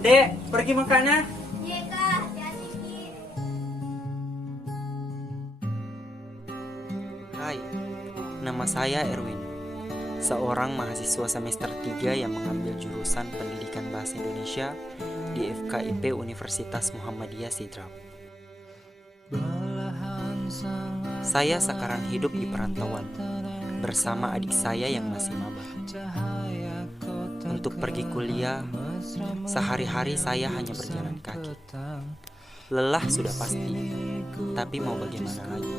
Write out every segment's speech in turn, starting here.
Dek, pergi makan ya. Iya kak, hati-hati Ki. Hai, nama saya Erwin, seorang mahasiswa semester 3 yang mengambil jurusan Pendidikan Bahasa Indonesia di FKIP Universitas Muhammadiyah Sidrap. Saya sekarang hidup di perantauan bersama adik saya yang masih maba. Untuk pergi kuliah, sehari-hari saya hanya berjalan kaki. Lelah sudah pasti, tapi mau bagaimana lagi?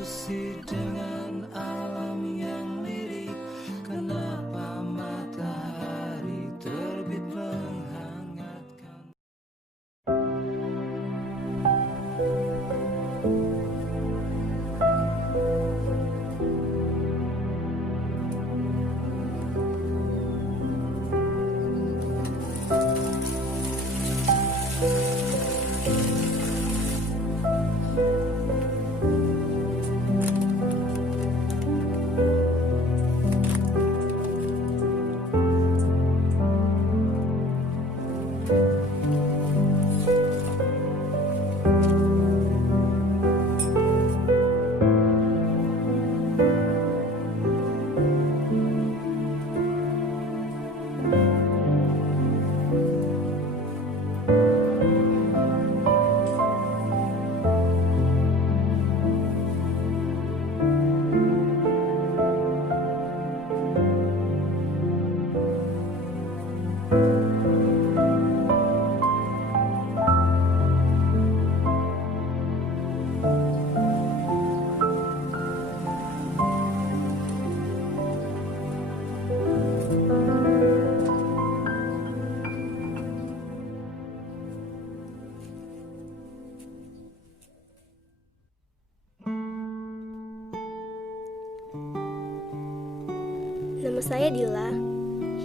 Nama saya Dila.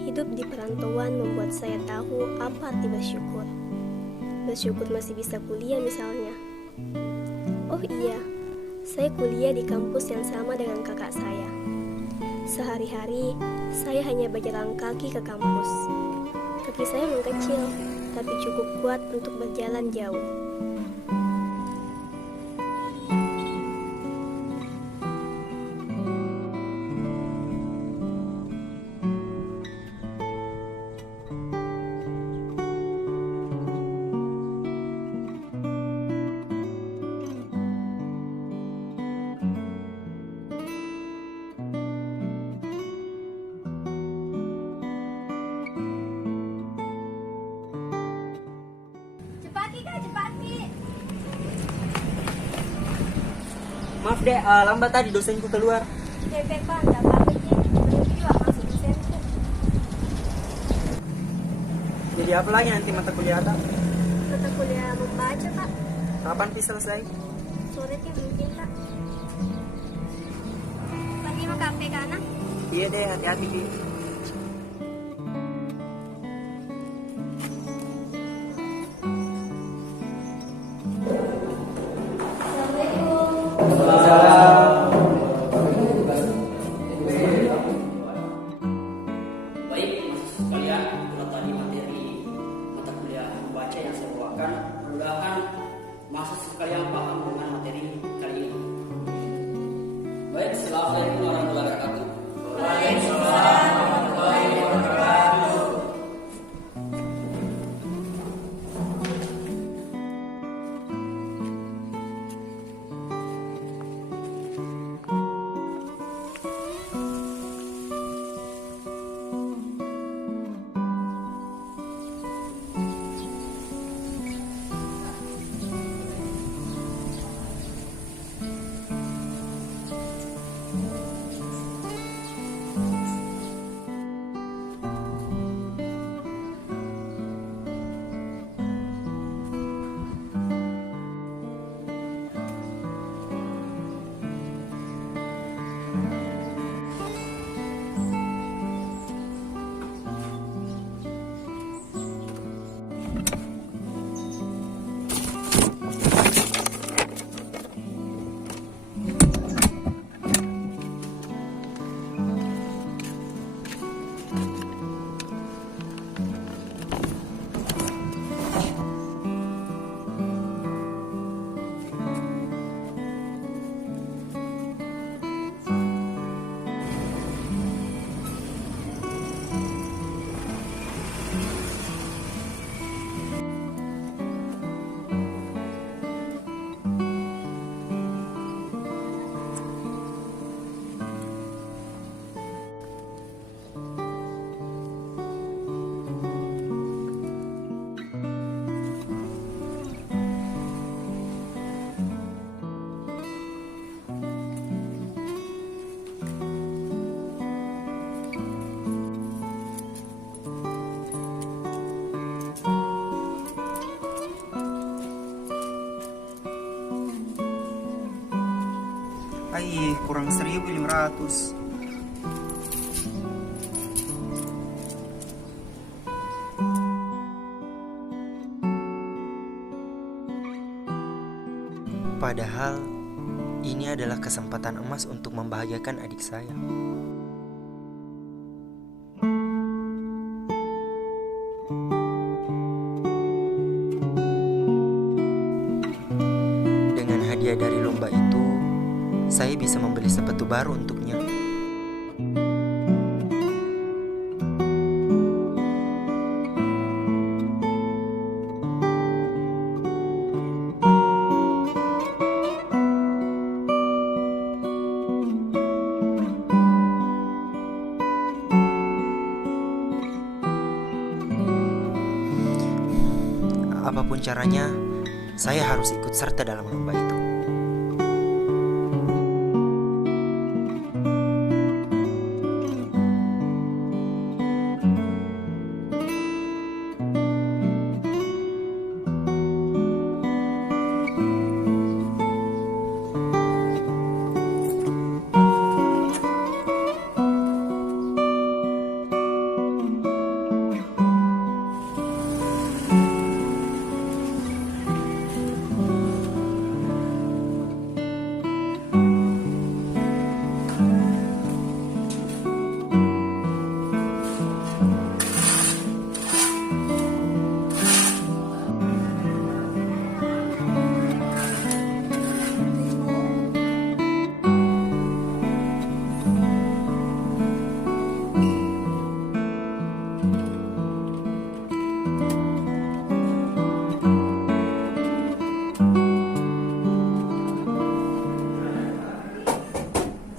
Hidup di perantauan membuat saya tahu apa arti bersyukur. Bersyukur masih bisa kuliah misalnya. Oh iya, saya kuliah di kampus yang sama dengan kakak saya. Sehari-hari, saya hanya berjalan kaki ke kampus. Kaki saya mengkecil, tapi cukup kuat untuk berjalan jauh. Maaf dek, lambat tadi dosenku keluar. Bebek pak, nggak apa-apa Ki. Begitu juga masuk dosenku. Jadi apa lagi nanti mata kuliah ada? Mata kuliah membaca pak. Kapan bisa selesai? Sore Ki mungkin pak. Pergi mau kafe kanan. Iya deh, hati-hati Ki. Baik, mahasiswa sekalian, itulah tadi materi mata kuliah membaca yang saya bawakan. Mudah-mudahan mahasiswa sekalian paham dengan materi kali ini. Baik, assalamualaikum warahmatullahi wabarakatuh. kurang 1.500. Padahal ini adalah kesempatan emas untuk membahagiakan adik saya. Dengan hadiah dari lomba itu, saya bisa membeli sepatu baru untuknya. Apapun caranya, saya harus ikut serta dalam lomba itu.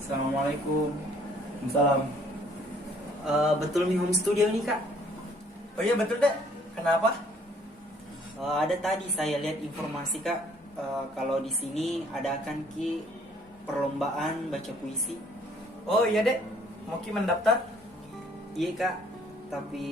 Assalamualaikum. Salam. Betul nih home studio nih kak? Oh iya betul dek. Kenapa? Ada tadi saya lihat informasi kak, kalau di sini adakan ki perlombaan baca puisi. Oh iya dek. Mau ki mendaftar? Iya kak, tapi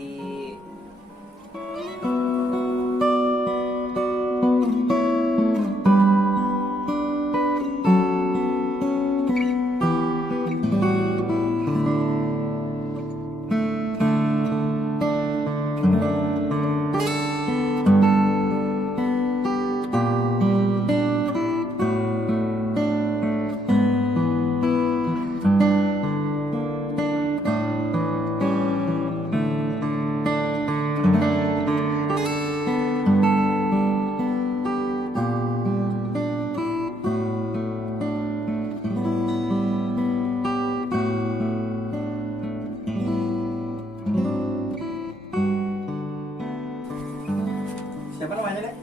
Siapa namanya dek?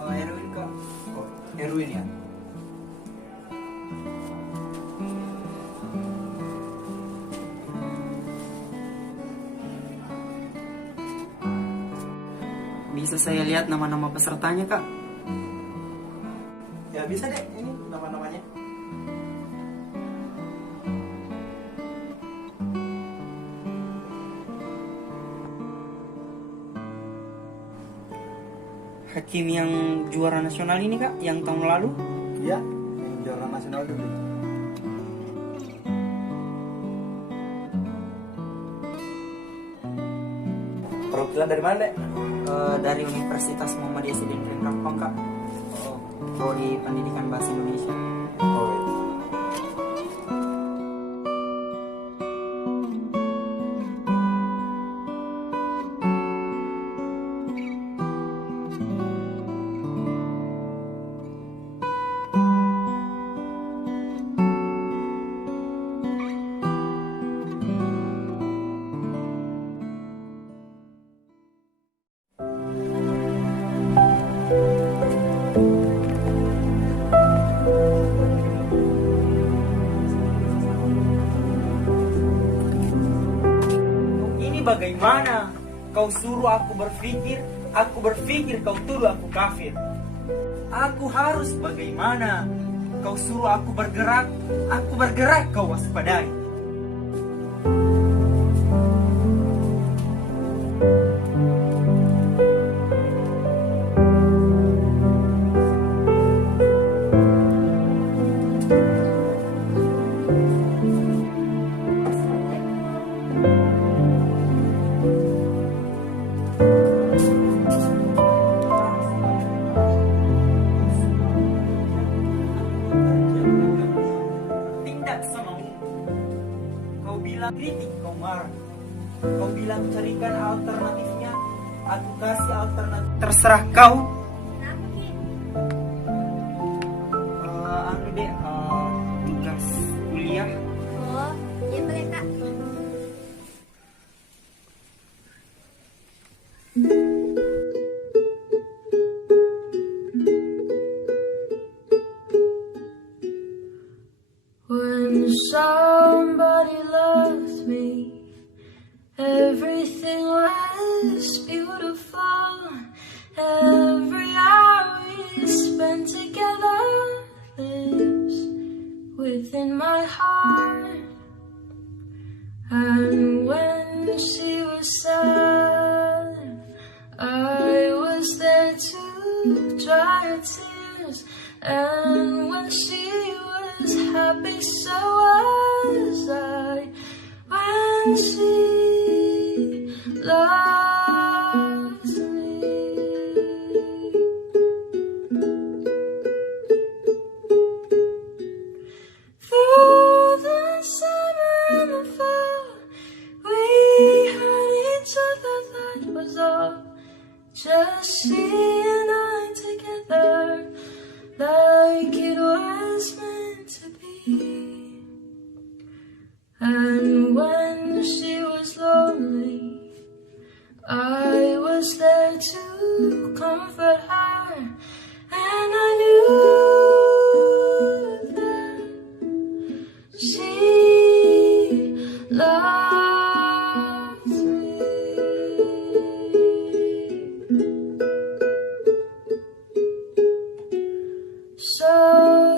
Erwin kak. Oh, Erwin ya. Bisa saya lihat nama-nama pesertanya kak? Ya bisa dek. Ini nama-namanya. Hakim yang juara nasional ini kak, yang tahun lalu? Iya. Yang juara nasional dulu. Perwakilan dari mana dek? Dari Universitas Muhammadiyah Sidin Rampang kak. Prodi Pendidikan Bahasa Indonesia. Oh iya. Bagaimana? Kau suruh aku berpikir kau tuduh aku kafir. Aku harus bagaimana? Kau suruh aku bergerak kau waspadai. aku carikan alternatifnya. Aku kasih alternatif. Terserah kau. Anu deh, tugas kuliah. Oh, ya boleh kak. When somebody loved me, everything was beautiful. Every hour we spent together lives within my heart. And when she was sad, I was there to dry her tears. And when she was happy, so was I. When she loves me, through the summer and the fall, we had each other, that was all. Just she and I together, like it was meant to be. And when she was lonely, I was there to comfort her. And I knew that she loves me. So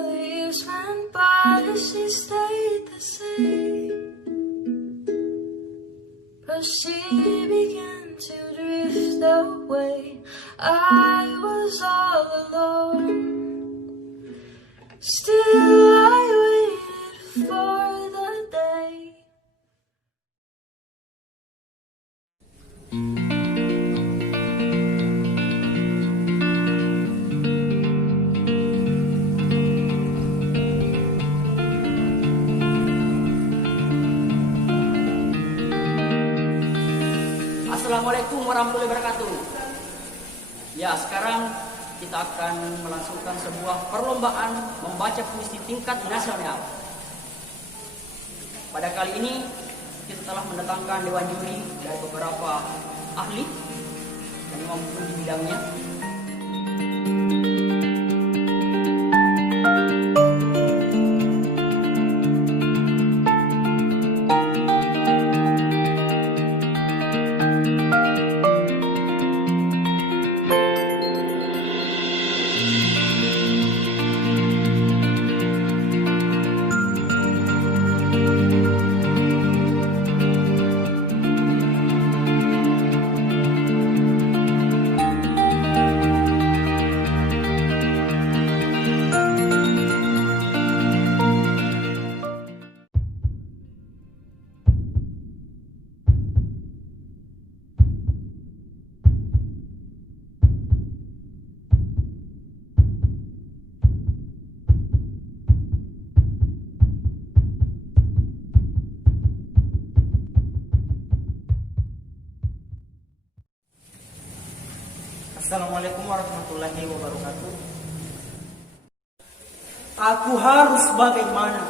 the years went by, she stayed the same, but she began to drift away. I was all alone, still I waited for the day. Assalamualaikum warahmatullahi wabarakatuh. Ya, sekarang kita akan melangsungkan sebuah perlombaan membaca puisi tingkat nasional. Pada kali ini kita telah mendatangkan dewan juri dari beberapa ahli yang mampu di bidangnya. Assalamualaikum warahmatullahi wabarakatuh. Aku harus bagaimana?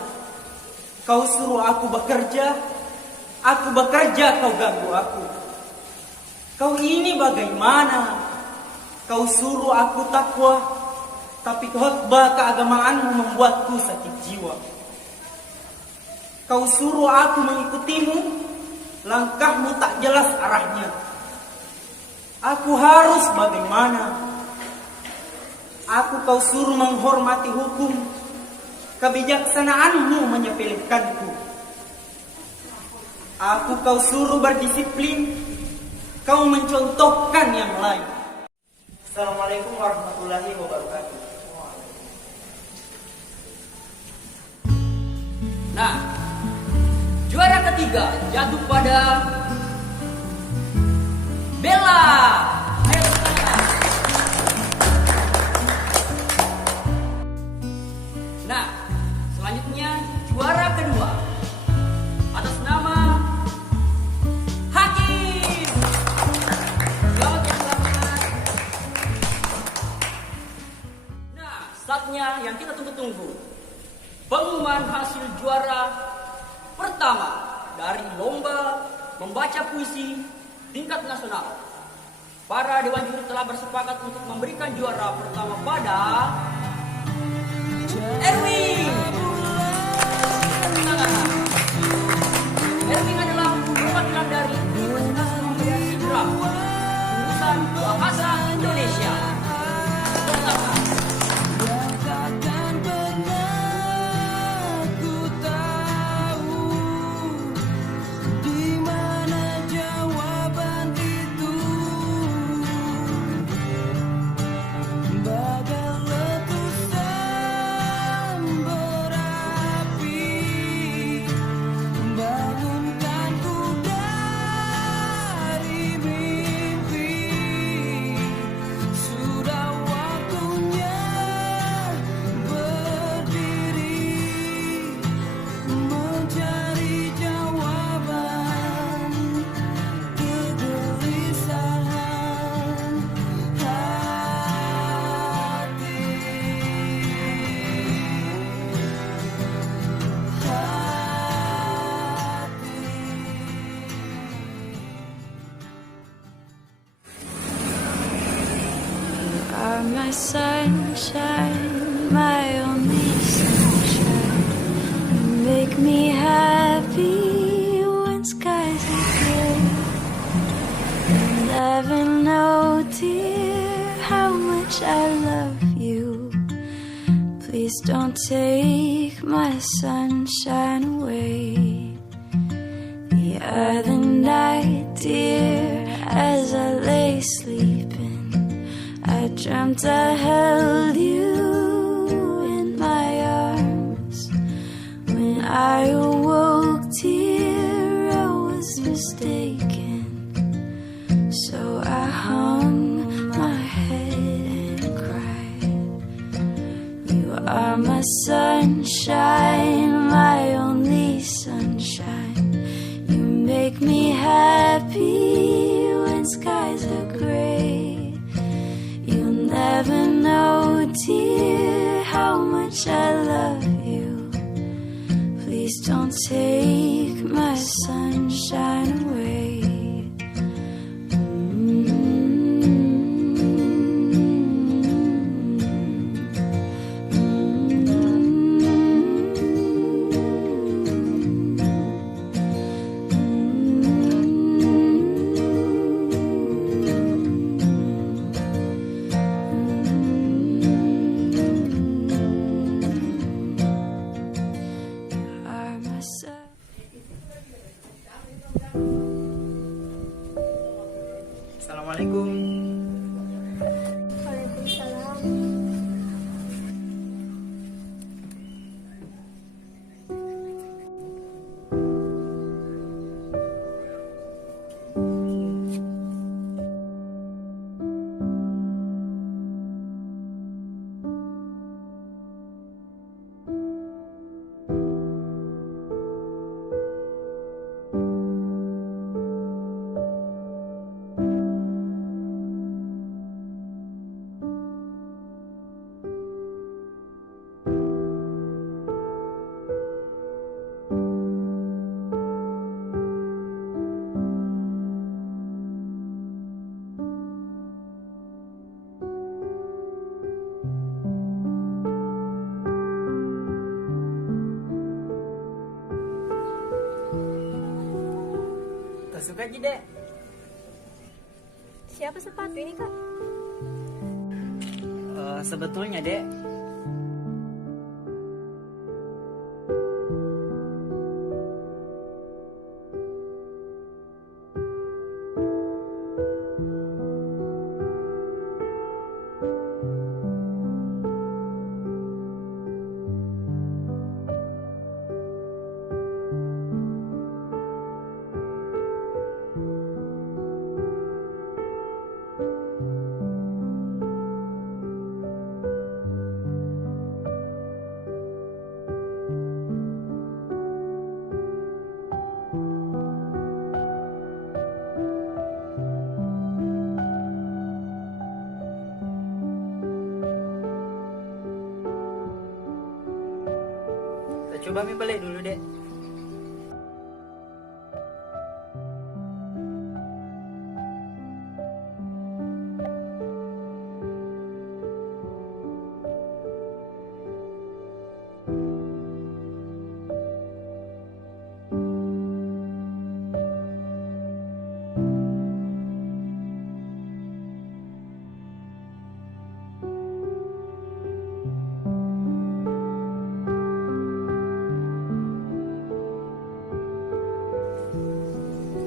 Kau suruh aku bekerja kau ganggu aku. Kau ini bagaimana? Kau suruh aku takwa, tapi khotbah keagamaanmu membuatku sakit jiwa. Kau suruh aku mengikutimu, langkahmu tak jelas arahnya. Aku harus bagaimana? Aku kau suruh menghormati hukum, kebijaksanaanmu menyepelekanku. Aku kau suruh berdisiplin, kau mencontohkan yang lain. Assalamualaikum warahmatullahi wabarakatuh. Nah, juara ketiga jatuh pada Bella. Ayo semuanya. Nah, selanjutnya juara kedua atas nama Hakim. saatnya yang kita tunggu-tunggu. Pengumuman hasil juara pertama dari lomba membaca puisi tingkat nasional. Para dewan juri telah bersepakat untuk memberikan juara pertama pada Erwin. Erwin adalah perwakilan dari Universitas Muhammadiyah Sidrap, jurusan Bahasa Indonesia. Pertama. My sunshine, my only sunshine. You make me happy when skies are gray. You'll never know, dear, how much I love you. Please don't take my sunshine away. The other night, dear, as I lay sleeping, I dreamt I held you in my arms. When I awoke, dear, I was mistaken. So I hung my head and cried. You are my sunshine, my only sunshine. You make me happy when skies are gray. Never know, dear, how much I love you. Please don't take my sunshine away. Assalamualaikum. Waalaikumsalam. Tak suka Dek? Siapa sepatu ini, Kak? Sebetulnya Dek, coba mi balik dulu dek.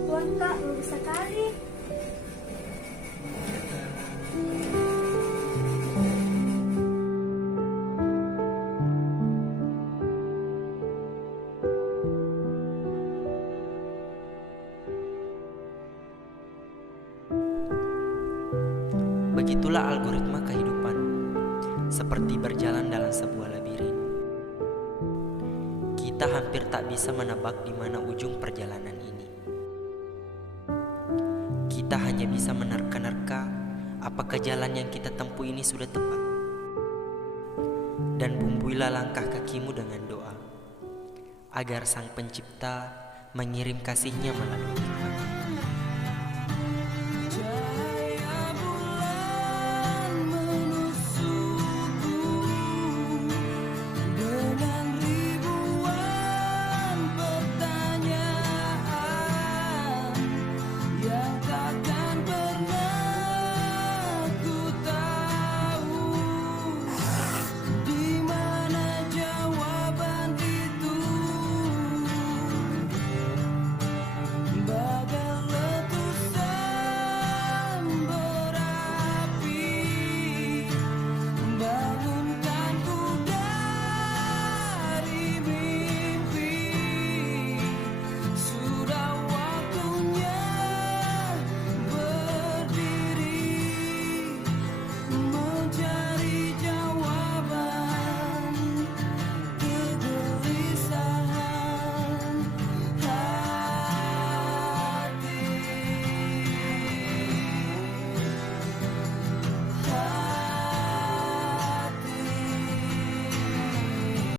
Wah kak, bagus sekali. Begitulah algoritma kehidupan, seperti berjalan dalam sebuah labirin. Kita hampir tak bisa menebak di mana ujung perjalanan ini. Kita hanya bisa menerka-nerka apakah jalan yang kita tempuh ini sudah tepat. Dan bumbuilah langkah kakimu dengan doa, agar Sang Pencipta mengirim kasih-Nya melalui hikmat.